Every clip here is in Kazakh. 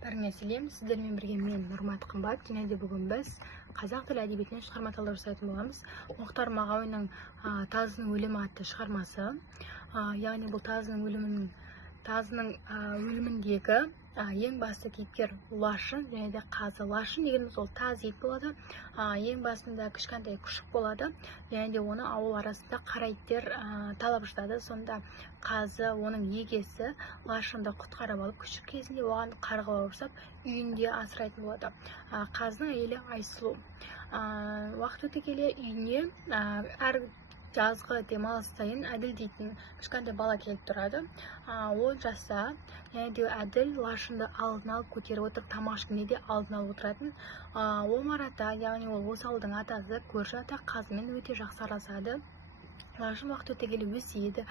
Бәріңе сәлем, сіздермен бірге мен Нұрмат Қымбат, және де бүгін біз қазақ тілі әдебиетінен шығарма талдау жасайтын боламыз. Мұхтар Мағауиннің Тазының өлімі атты шығармасы. Яғни бұл Тазының өліміндегі ең басты кейіпкер Лашын, және де Қазы. Лашын дегеніміз ол таз ит болады. Ең басында кішкентай күшік болады, және де оны ауыл арасында қара иттер талап жатады. Сонда Қазы, оның егесі Лашынды құтқарып алып, күшік кезінде оған қарғыбау жасап, үйінде асырайтын болады. Қазының әйелі Айсұлу. Уақыт өте келе үйіне әр жазғы демалыс сайын Әділ дейтін кішкентай бала келіп тұрады. Ол жаста, және де Әділ Лашынды алдын алып көтеріп отырып, тамақ ішкенде де алдын алып отыратын. Ол Марата, яғни ол осы ауылдың атасы, көрші ата Қазымен өте жақсы араласады. Лашын уақыт өте келе өседі,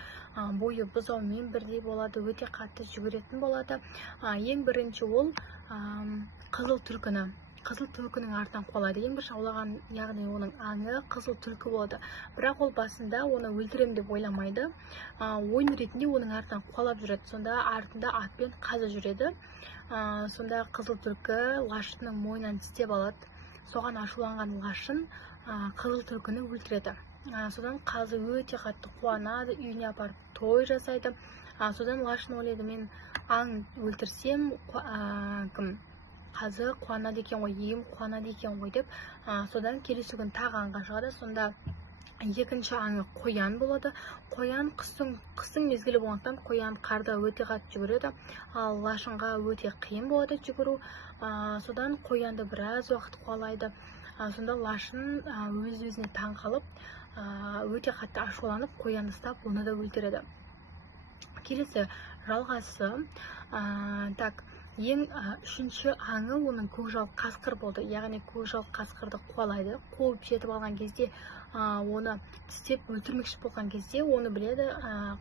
бойы бұзаумен бірдей болады, өте қатты жүгіретін болады. Ең бірінші ол қызыл түлкінің артынан қуалайды. Ең бірінші аулаған, яғни оның аңы қызыл түлкі болады. Бірақ ол басында оны өлтірем деп ойламайды. Ойын ретінде оның артынан қуалап жүреді. Сонда артында атпен Қазы жүреді. Сонда қызыл түлкі Лашынның мойнынан тістеп алады. Соған ашуланған Лашын қызыл түлкіні өлтіреді. Содан Қазы өте қатты қуанады, үйіне апарып той жасайды. Содан Лашын ойлайды, мен аң өлтірсем, Қазы қуанады екен ғой, егем қуанады екен ғой деп. Содан келесі күн тағы аңға шығады. Сонда екінші аңы қоян болады. Қоян қыстың мезгілі болғандықтан қоян қарда өте қатты жүгіреді. Ал Лашынға өте қиын болады жүгіру. Содан қоянды біраз уақыт қуалайды. Сонда Лашын өз-өзіне таң қалып, өте қатты ашуланып, қоянды ұстап, оны да өлтіреді. Келесі жалғасы, ең үшінші аңы оның көкжал қасқыр болды. Яғни көкжал қасқырды қуалайды. Қуып жетіп алған кезде, оны тістеп өлтірмекші болған кезде, оны біледі,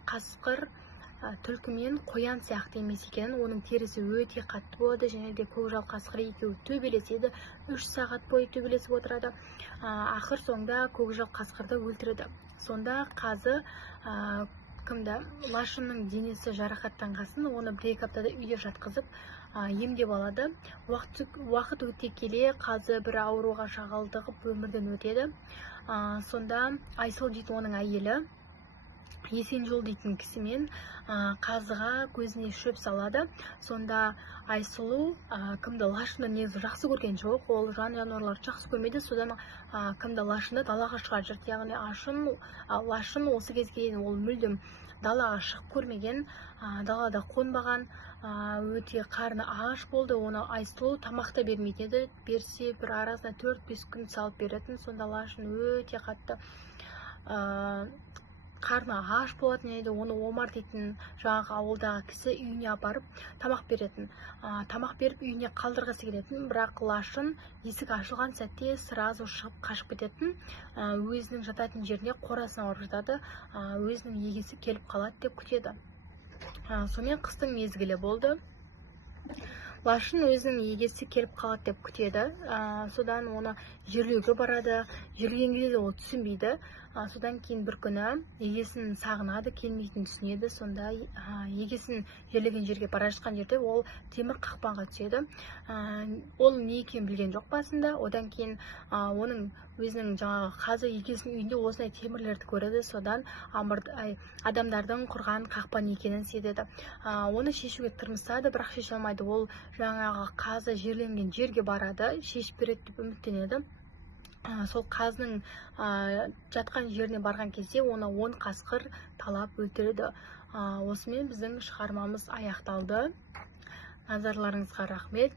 қасқыр түлкі мен қоян сияқты емес екенін. Оның терісі өте қатты болады, және де көкжал қасқыр екеуі төбелеседі. 3 сағат бойы төбелесіп отырады. Ақыр соңында көкжал қасқырды өлтіреді. Сонда Қазы Лашынның денесі жарақаттанғасын, оны 1-2 аптада үйде жатқызып емдеп алады. Уақыт өте келе Қазы бір ауруға шағалдығып өмірден өтеді. Сонда Айсұлу дейтін оның әйелі Есенжол дейтін кісімен Қазыға көзіне шөп салады. Сонда Айсұлу Лашынды негізі жақсы көрген жоқ, ол жан-жануарларды жақсы көрмейді. Содан Лашынды далаға шығарып жүрді. Яғни Лашын осы кезге дейін ол мүлдем далаға шығып көрмеген, далада қонбаған, өте қарны аш болды. Оны Айсұлу тамақта бермейтін еді, берсе бір арасына 4-5 күн салып беретін. Сонда Лашын өте қатты қарны аш болатын еді. Оны Омар дейтін жаңағы ауылдағы кісі үйіне апарып тамақ беретін. Тамақ беріп үйіне қалдырғысы келетін, бірақ Лашын есік ашылған сәтте сразу шығып қашып кететін. Өзінің жататын жеріне қорасына барып жатады. Өзінің егесі келіп қалады деп күтеді. Сонымен қыстың мезгілі болды. Лашын өзінің егесі келіп қалады деп күтеді. Содан оны жерлеуге барады. Жерлегенге де ол түсінбейді. Содан кейін бір күні егесін сағынады, келмейтін түсінеді. Сонда егесін жерлеген жерге бара жатқан жерде ол темір қақпанға түседі. Ол не екенін білген жоқ басында. Одан кейін оның өзінің жаңағы Қазы егесінің үйінде осындай темірлерді көреді. Содан адамдардың құрған қақпан екенін сезеді. Оны шешуге тырмысады, бірақ шеше алмайды. Ол жаңағы Қазы жерленген жерге барады, шешіп береді деп үміттенеді. Сол Қазының жатқан жеріне барған кезде оны 10 қасқыр талап өлтіреді. Осымен біздің шығармамыз аяқталды. Назарларыңызға рахмет.